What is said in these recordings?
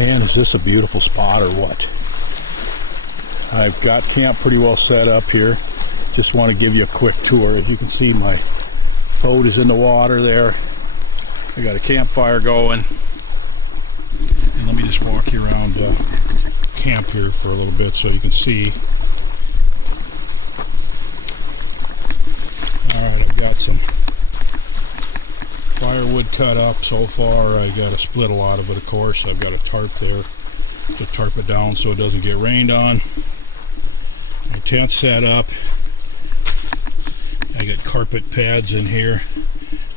Man, is this a beautiful spot or what? I've got camp pretty well set up here. Just want to give you a quick tour. As you can see, my boat is in the water there. I got a campfire going. And let me just walk you around camp here for a little bit so you can see. Alright, I've got some firewood cut up so far. I got to split a lot of it, of course. I've got a tarp there to tarp it down so it doesn't get rained on. My tent set up. I got carpet pads in here,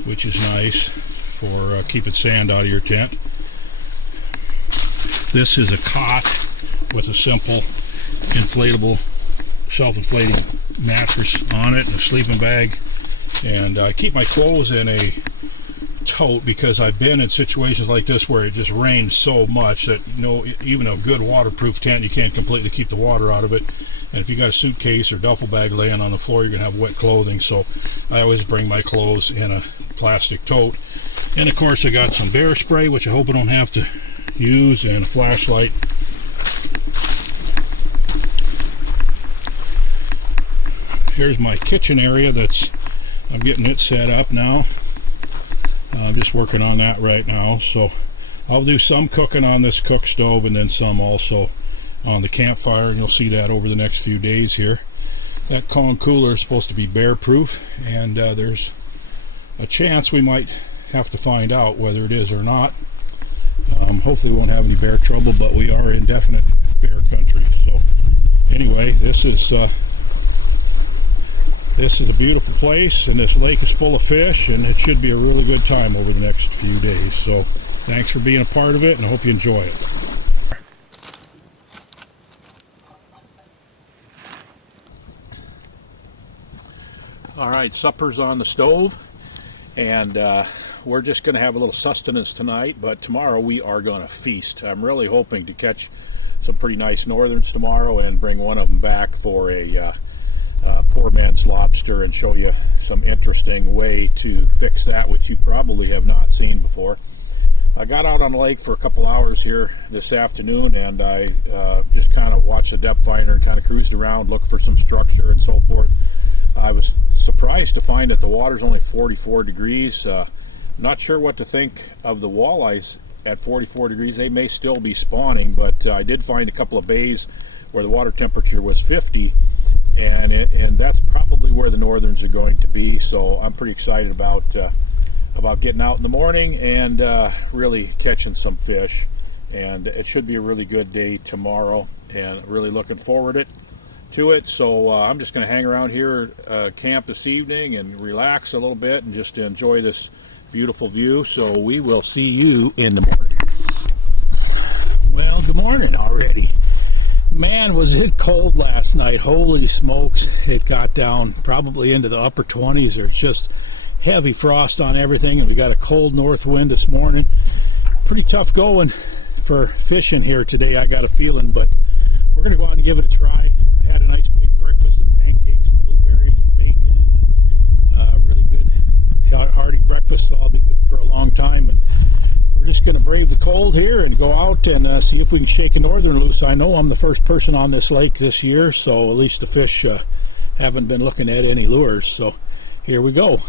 which is nice for keeping sand out of your tent. This is a cot with a simple inflatable, self-inflating mattress on it and a sleeping bag. And I keep my clothes in a tote because I've been in situations like this where it just rains so much that, you know, even a good waterproof tent, you can't completely keep the water out of it. And if you got a suitcase or duffel bag laying on the floor, you're gonna have wet clothing. So I always bring my clothes in a plastic tote. And of course I got some bear spray, which I hope I don't have to use, and a flashlight. Here's my kitchen area I'm getting it set up now. I'm just working on that right now, so I'll do some cooking on this cook stove and then some also on the campfire, and you'll see that over the next few days here. That Kong cooler is supposed to be bear proof, and there's a chance we might have to find out whether it is or not. Hopefully we won't have any bear trouble, but we are in definite bear country. So anyway, this is a beautiful place, and this lake is full of fish, and it should be a really good time over the next few days. So thanks for being a part of it, and I hope you enjoy it. All right, supper's on the stove, and we're just going to have a little sustenance tonight, but tomorrow we are going to feast. I'm really hoping to catch some pretty nice northerns tomorrow and bring one of them back for a poor man's lobster and show you some interesting way to fix that, which you probably have not seen before. I got out on the lake for a couple hours here this afternoon, and I just kind of watched the depth finder and kind of cruised around, looked for some structure and so forth. I was surprised to find that the water's only 44 degrees. Not sure what to think of the walleyes at 44 degrees. They may still be spawning, but I did find a couple of bays where the water temperature was 50, and that's probably where the northerns are going to be. So I'm pretty excited about getting out in the morning and really catching some fish. And it should be a really good day tomorrow, and really looking forward to it. So I'm just going to hang around here, camp this evening, and relax a little bit and just enjoy this beautiful view. So we will see you in the morning. Well, good morning already. Man, was it cold last night. Holy smokes, it got down probably into the upper 20s. There's just heavy frost on everything, and we got a cold north wind this morning. Pretty tough going for fishing here today, I got a feeling, but we're going to go out and give it a try. I had a nice big breakfast of pancakes and blueberries and bacon, and really good hearty breakfast, so I'll be good for a long time. And we're just going to brave the cold here and go out and see if we can shake a northern loose. I know I'm the first person on this lake this year, so at least the fish haven't been looking at any lures. So here we go.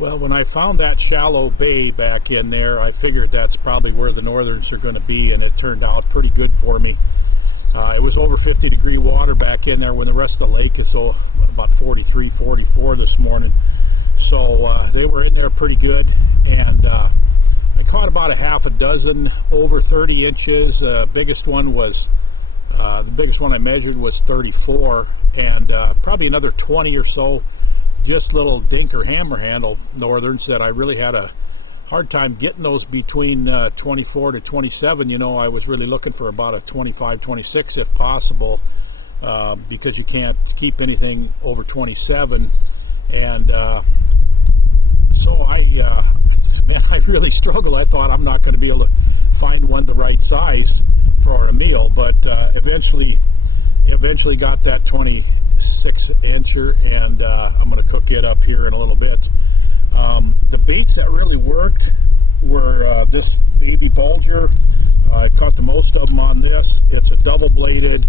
Well, when I found that shallow bay back in there, I figured that's probably where the northerns are going to be, and it turned out pretty good for me. It was over 50-degree water back in there when the rest of the lake is about 43, 44 this morning. So they were in there pretty good, and I caught about a half a dozen over 30 inches. The biggest one I measured was 34, and probably another 20 or so just little dink or hammer handle northerns that I really had a hard time getting those between 24 to 27. You know, I was really looking for about a 25, 26 if possible, because you can't keep anything over 27. And so I really struggled. I thought I'm not going to be able to find one the right size for a meal, but eventually got that 26 incher, and I'm going to cook it up here in a little bit. The baits that really worked were this baby bulger. I caught the most of them on this. It's a double-bladed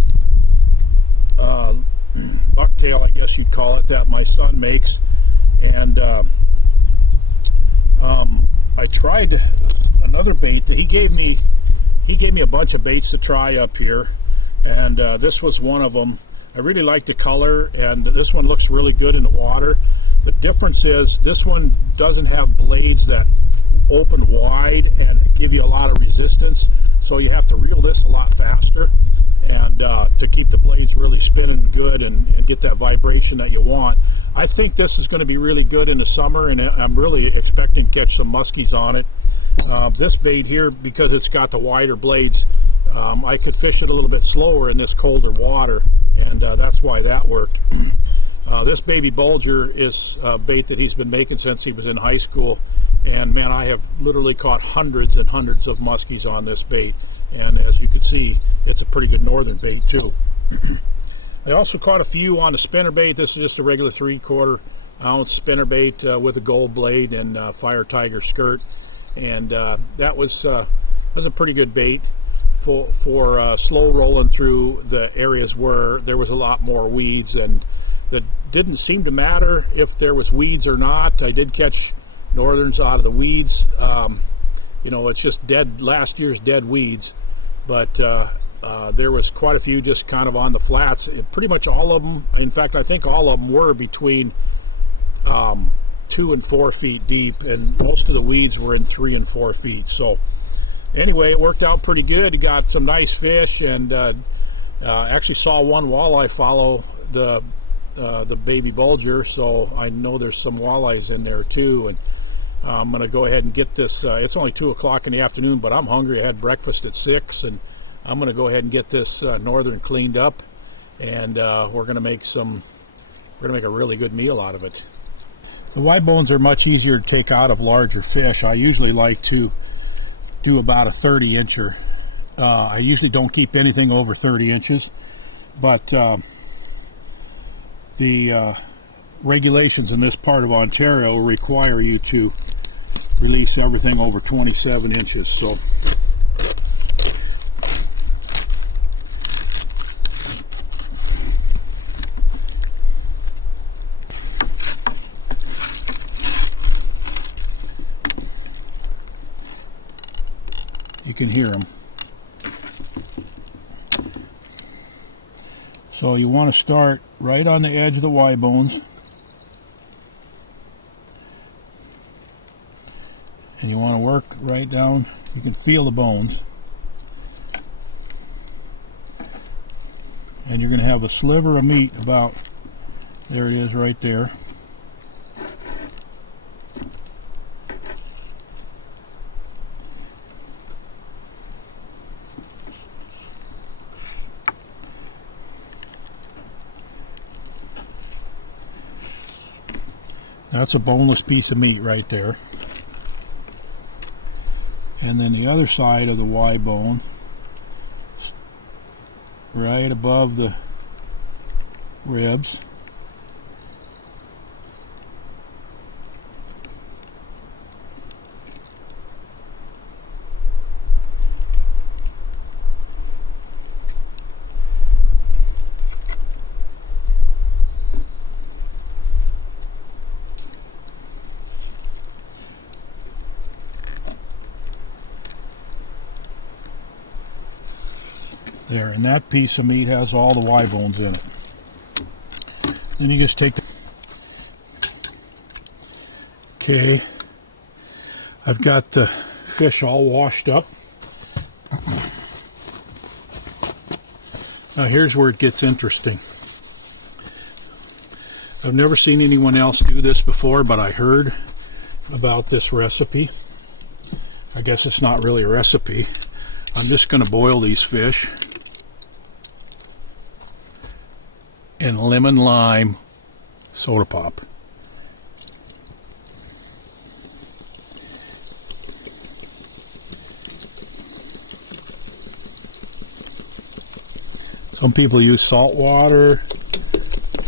bucktail, I guess you'd call it, that my son makes. And I tried another bait that he gave me a bunch of baits to try up here, and this was one of them. I really like the color, and this one looks really good in the water. The difference is this one doesn't have blades that open wide and give you a lot of resistance, so you have to reel this a lot faster, and to keep the blades really spinning good and get that vibration that you want. I think this is going to be really good in the summer, and I'm really expecting to catch some muskies on it. This bait here, because it's got the wider blades, I could fish it a little bit slower in this colder water, and that's why that worked. This baby bulger is a bait that he's been making since he was in high school, and man, I have literally caught hundreds and hundreds of muskies on this bait, and as you can see, it's a pretty good northern bait too. I also caught a few on the spinner bait. This is just a regular 3/4 ounce spinner bait with a gold blade and Fire Tiger skirt, and that was a pretty good bait for slow rolling through the areas where there was a lot more weeds, and that didn't seem to matter if there was weeds or not. I did catch northerns out of the weeds. You know, it's just last year's dead weeds, but there was quite a few just kind of on the flats. Pretty much all of them, in fact, I think all of them were between 2 and 4 feet deep, and most of the weeds were in 3 and 4 feet. So anyway, it worked out pretty good. You got some nice fish, and actually saw one walleye follow the baby bulger, so I know there's some walleyes in there too. And I'm going to go ahead and get this. It's only 2 o'clock in the afternoon, but I'm hungry. I had breakfast at 6, and I'm going to go ahead and get this northern cleaned up, and we're going to make a really good meal out of it. The wide bones are much easier to take out of larger fish. I usually like to do about a 30 incher. I usually don't keep anything over 30 inches, but the regulations in this part of Ontario require you to release everything over 27 inches. So you can hear them. So you want to start right on the edge of the Y bones, and you want to work right down. You can feel the bones, and you're going to have a sliver of meat about, there it is right there. That's a boneless piece of meat right there. And then the other side of the Y bone, right above the ribs. There, and that piece of meat has all the Y bones in it. Then you just take the... Okay, I've got the fish all washed up. Now here's where it gets interesting. I've never seen anyone else do this before, but I heard about this recipe. I guess it's not really a recipe. I'm just going to boil these fish in lemon lime soda pop. Some people use salt water.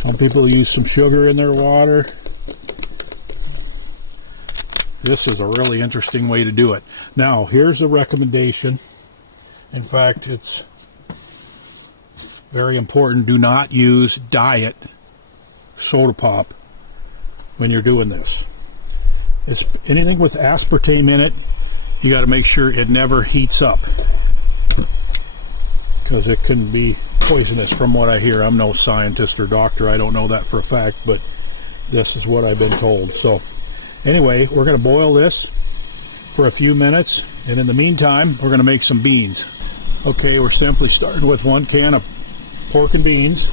Some people use some sugar in their water. This is a really interesting way to do it. Now, here's a recommendation. In fact, it's very important. Do not use diet soda pop when you're doing this. It's anything with aspartame in it, you got to make sure it never heats up, because it can be poisonous from what I hear. I'm no scientist or doctor. I don't know that for a fact, but this is what I've been told. So anyway, we're going to boil this for a few minutes, and in the meantime, we're going to make some beans. Okay, we're simply starting with 1 can of pork and beans.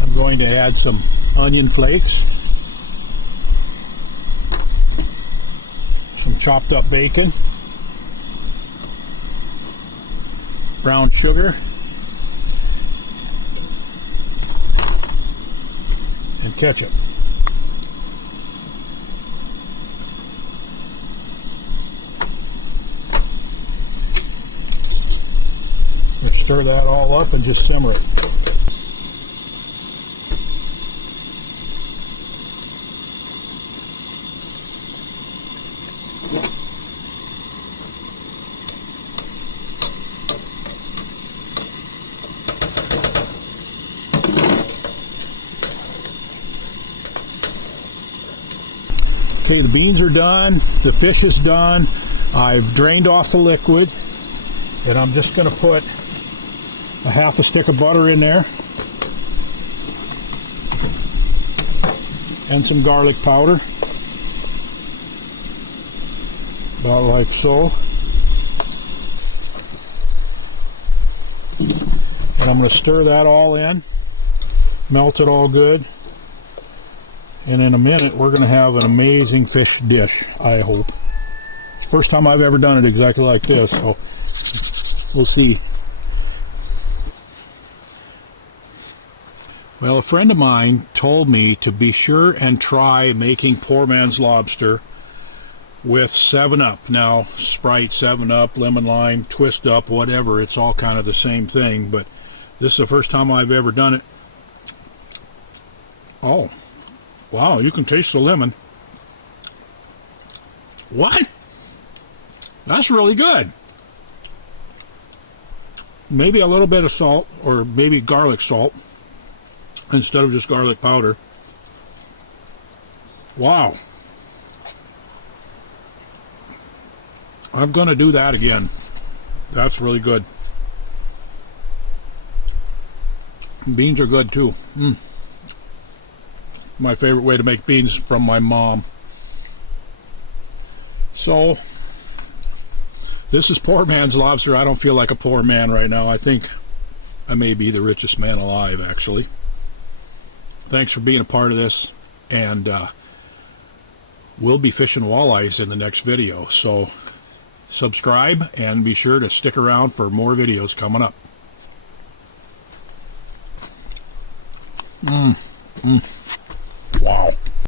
I'm going to add some onion flakes, some chopped up bacon, brown sugar, and ketchup. Stir that all up and just simmer it. Okay, the beans are done, the fish is done. I've drained off the liquid, and I'm just going to put a half a stick of butter in there and some garlic powder, about like so. And I'm going to stir that all in, melt it all good, and in a minute we're going to have an amazing fish dish, I hope. First time I've ever done it exactly like this, so we'll see. Well, a friend of mine told me to be sure and try making poor man's lobster with 7-Up. Now, Sprite, 7-Up, lemon lime, twist up, whatever, it's all kind of the same thing, but this is the first time I've ever done it. Oh, wow, you can taste the lemon. What? That's really good. Maybe a little bit of salt, or maybe garlic salt, instead of just garlic powder. Wow. I'm going to do that again. That's really good. Beans are good too. My favorite way to make beans from my mom. So, this is poor man's lobster. I don't feel like a poor man right now. I think I may be the richest man alive, actually. Thanks for being a part of this, and we'll be fishing walleyes in the next video. So subscribe and be sure to stick around for more videos coming up. Mm. Mm.